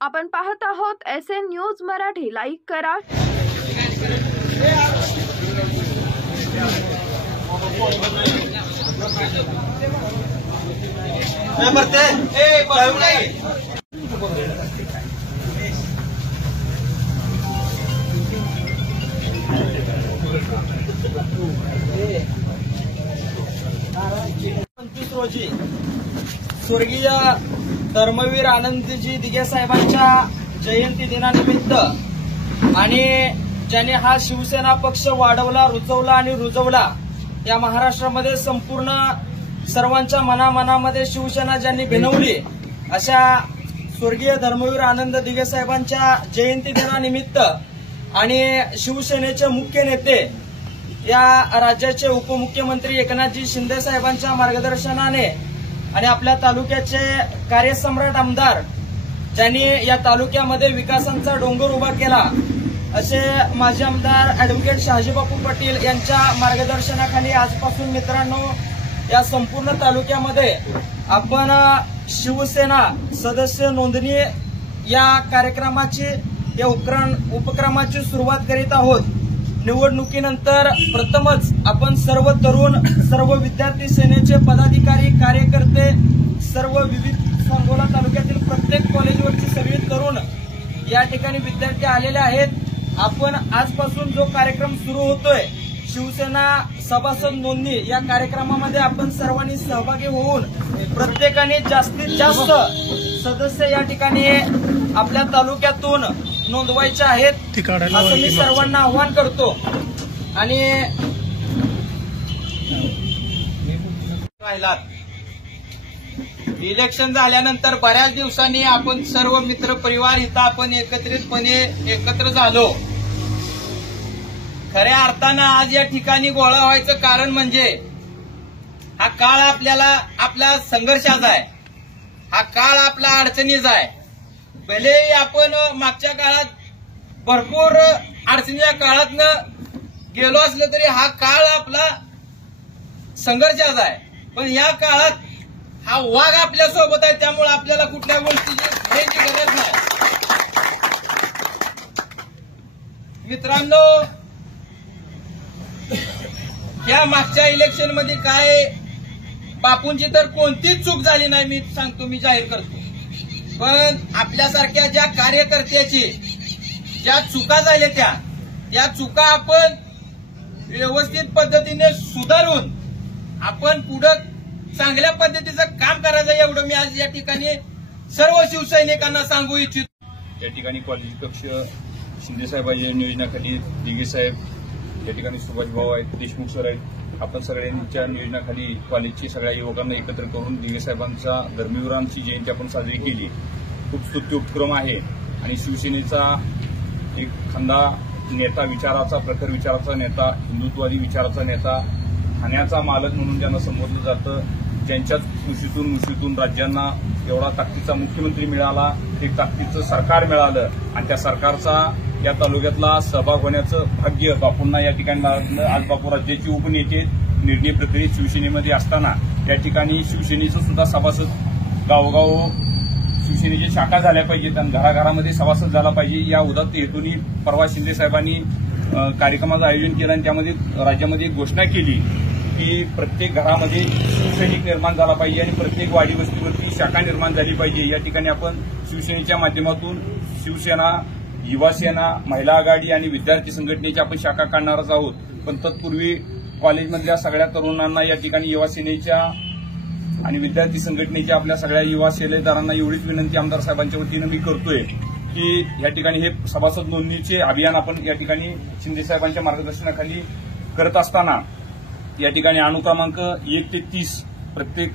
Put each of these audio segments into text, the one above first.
आपण पाहत आहोत SN न्यूज मराठी. लाईक करा. रोजी स्वर्गीय धर्मवीर आनंदजी दिघे साहेबांच्या जयंती दिनानिमित्त आणि ज्याने हा शिवसेना पक्ष वाढवला, रुजवला आणि रुजवला, या महाराष्ट्रामध्ये संपूर्ण सर्वांच्या मनामध्ये शिवसेना ज्यांनी भिनवली, अशा स्वर्गीय धर्मवीर आनंद दिघे साहेबांच्या जयंती दिनानिमित्त आणि शिवसेनेचे मुख्य नेते या राज्याचे उपमुख्यमंत्री एकनाथजी शिंदे साहेबांच्या मार्गदर्शनाने आणि आपल्या तालुक्याचे कार्यसम्राट आमदार ज्यांनी या तालुक्यामध्ये विकासाचा डोंगर उभा केला, असे माजी आमदार ऍडव्होकेट शहाजीबापू पाटील यांच्या मार्गदर्शनाखाली आजपासून मित्रांनो या संपूर्ण तालुक्यामध्ये आपण शिवसेना सदस्य नोंदणी या कार्यक्रमाची, या उपक्रमाची सुरुवात करीत आहोत. निवडणुकीनंतर प्रथमच आपण सर्व तरुण, सर्व विद्यार्थी सेनेचे पदाधिकारी, कार्यकर्ते, सर्व विविध सांगोला तालुक्यातील प्रत्येक कॉलेजवरची सगळी तरुण या ठिकाणी विद्यार्थी आलेले आहेत. आपण आजपासून जो कार्यक्रम सुरू होतोय शिवसेना सभासद नोंदणी, या कार्यक्रमामध्ये आपण सर्वांनी सहभागी होऊन प्रत्येकाने जास्तीत जास्त सदस्य या ठिकाणी आपल्या तालुक्यातून नोंदवायचे आहेत, असं मी सर्वांना आवाहन करतो. आणि इलेक्शन झाल्यानंतर बऱ्याच दिवसांनी आपण सर्व मित्र परिवार इथं आपण एकत्रितपणे एकत्र झालो. खऱ्या अर्थानं आज या ठिकाणी गोळा व्हायचं कारण म्हणजे हा काळ आपला संघर्षाचा आहे, हा काळ आपला अडचणीचा आहे. भले आपण मागच्या काळात भरपूर अडचणीच्या काळातनं गेलो असलो तरी हा काळ आपला संघर्षाचा आहे. पण या काळात हा वाघ आपल्या सोबत आहे, त्यामुळे आपल्याला कुठल्या गोष्टीची भयाची गरज नाही. मित्रांनो, या मागच्या इलेक्शन मध्ये काय बापूंची तर कोणतीच चूक झाली नाही, मी सांगतो, मी जाहीर करतो. पण आपल्यासारख्या ज्या कार्यकर्त्याची ज्या चुका झाल्या त्या चुका आपण व्यवस्थित पद्धतीने सुधारून आपण पुढं चांगल्या पद्धतीचं काम करायचं, एवढं मी आज या ठिकाणी सर्व शिवसैनिकांना सांगू इच्छितो. या ठिकाणी कॉलेज कक्ष शिंदे साहेबांच्या नियोजनाखाली दिघे साहेब, या ठिकाणी सुभाष भाऊ आहेत, देशमुख सर आहेत, आपण सगळ्यांच्या नियोजनाखाली कॉलेजची सगळ्या युवकांना एकत्र करून दिघे साहेबांचा धर्मवीरांची जयंती आपण साजरी केली. खूप स्तुत्य उपक्रम आहे आणि शिवसेनेचा एक खंदा नेता, विचाराचा, प्रखर विचाराचा नेता, हिंदुत्ववादी विचाराचा नेता, ठाण्याचा मालक म्हणून ज्यांना संबोधलं जातं, ज्यांच्याच मुशीतून राज्यांना एवढा ताकदीचा मुख्यमंत्री मिळाला, एक ताकदीचं सरकार मिळालं आणि त्या सरकारचा या तालुक्यातला सहभाग होण्याचं भाग्य बापूंना या ठिकाणी मिळालं. आज बापू राज्याचे उपनेते निर्णय प्रक्रियेत शिवसेनेमध्ये असताना या ठिकाणी शिवसेनेचं सुद्धा सभासद गावोगाव शिवसेनेची शाखा झाल्या पाहिजेत आणि घराघरामध्ये सभासद झाला पाहिजे, या उदात्त हेतूने परवा शिंदे साहेबांनी कार्यक्रमाचं आयोजन केलं आणि त्यामध्ये राज्यामध्ये घोषणा केली की प्रत्येक घरामध्ये शिवसैनिक निर्माण झाला पाहिजे आणि प्रत्येक वाडी वस्तीवरती शाखा निर्माण झाली पाहिजे. या ठिकाणी आपण शिवसेनेच्या माध्यमातून शिवसेना, युवासेना, महिला आघाडी आणि विद्यार्थी संघटनेची आपण शाखा काढणारच आहोत. पण तत्पूर्वी कॉलेजमधल्या सगळ्या तरुणांना या ठिकाणी युवासेनेच्या आणि विद्यार्थी संघटनेच्या आपल्या सगळ्या युवा सेलेदारांना एवढीच विनंती आमदार साहेबांच्या वतीनं मी करतोय की या ठिकाणी हे सभासद नोंदणीचे अभियान आपण या ठिकाणी शिंदे साहेबांच्या मार्गदर्शनाखाली करत असताना या ठिकाणी अनुक्रमांक 1 ते 30 प्रत्येक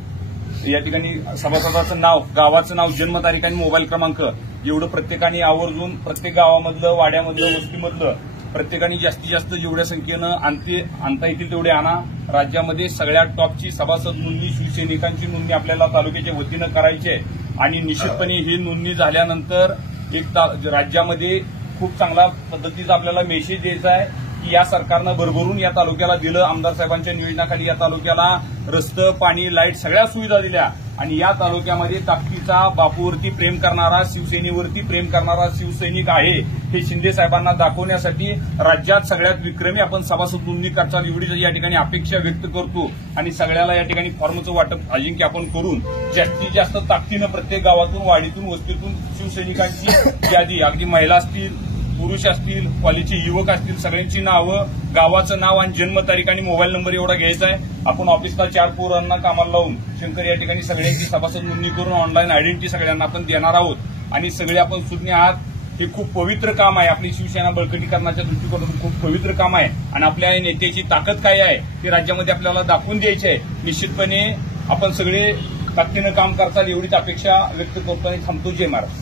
या ठिकाणी सभासदाचं नाव, गावाचं नाव, जन्मतारीख आणि मोबाईल क्रमांक एवढं प्रत्येकाने आवर्जून प्रत्येक गावामधलं, वाड्यामधलं, वस्तीमधलं प्रत्येकाने जास्तीत जास्त जेवढ्या संख्येनं आणता येतील तेवढे आणा. राज्यामध्ये सगळ्यात टॉपची सभासद नोंदणी, शिवसैनिकांची नोंदणी आपल्याला तालुक्याच्या वतीनं करायची आहे आणि निश्चितपणे ही नोंदणी झाल्यानंतर एक राज्यामध्ये खूप चांगला पद्धतीचा आपल्याला मेसेज द्यायचा आहे की या सरकारनं भरभरून या तालुक्याला दिलं. आमदार साहेबांच्या नियोजनाखाली या तालुक्याला रस्ते, पाणी, लाईट सगळ्या सुविधा दिल्या आणि या तालुक्यामध्ये ताकदीचा बापूवरती प्रेम करणारा, शिवसेनेवरती प्रेम करणारा शिवसैनिक आहे हे शिंदे साहेबांना दाखवण्यासाठी राज्यात सगळ्यात विक्रमी आपण सभासद नोंदणी करताल एवढीच या ठिकाणी अपेक्षा व्यक्त करतो आणि सगळ्याला या ठिकाणी फॉर्मचं वाटप अजिंक्य आपण करून जास्तीत जास्त ताकदीनं प्रत्येक गावातून, वाडीतून, वस्तीतून शिवसैनिकांची यादी, अगदी महिला असतील, पुरुष असतील, कॉलेजचे युवक असतील, सगळ्यांची नावं, गावाचं नाव आणि जन्मतारीख आणि मोबाईल नंबर एवढा घ्यायचा आहे. आपण ऑफिसला 4 पोरांना कामाला लावून शंकर या ठिकाणी सगळ्यांची सभासद नोंदणी करून ऑनलाईन आयडेंटिटी सगळ्यांना आपण देणार आहोत आणि सगळे आपण सुज्ञ आहात. हे खूप पवित्र काम आहे. आपली शिवसेना बळकटीकरणाच्या दृष्टिकोनातून खूप पवित्र काम आहे आणि आपल्या नेत्याची ताकद काय आहे ते राज्यामध्ये आपल्याला दाखवून द्यायची आहे. निश्चितपणे आपण सगळे ताकदीनं काम करताल एवढीच अपेक्षा व्यक्त करतो आणि थांबतो. जय महाराज.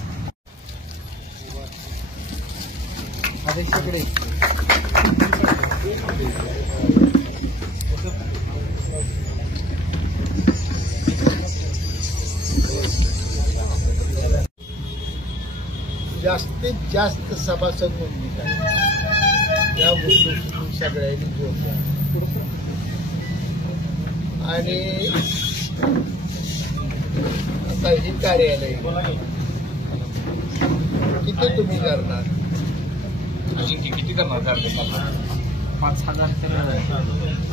जास्तीत जास्त सभासद नोंदणी करा. या गोष्टी सगळ्यांनी जोडल्या आणि आता ही कार्यालय किती तुम्ही करणार? किती करणार? 5,000.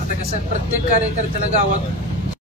आता कसं प्रत्येक कार्यकर्त्याला गावात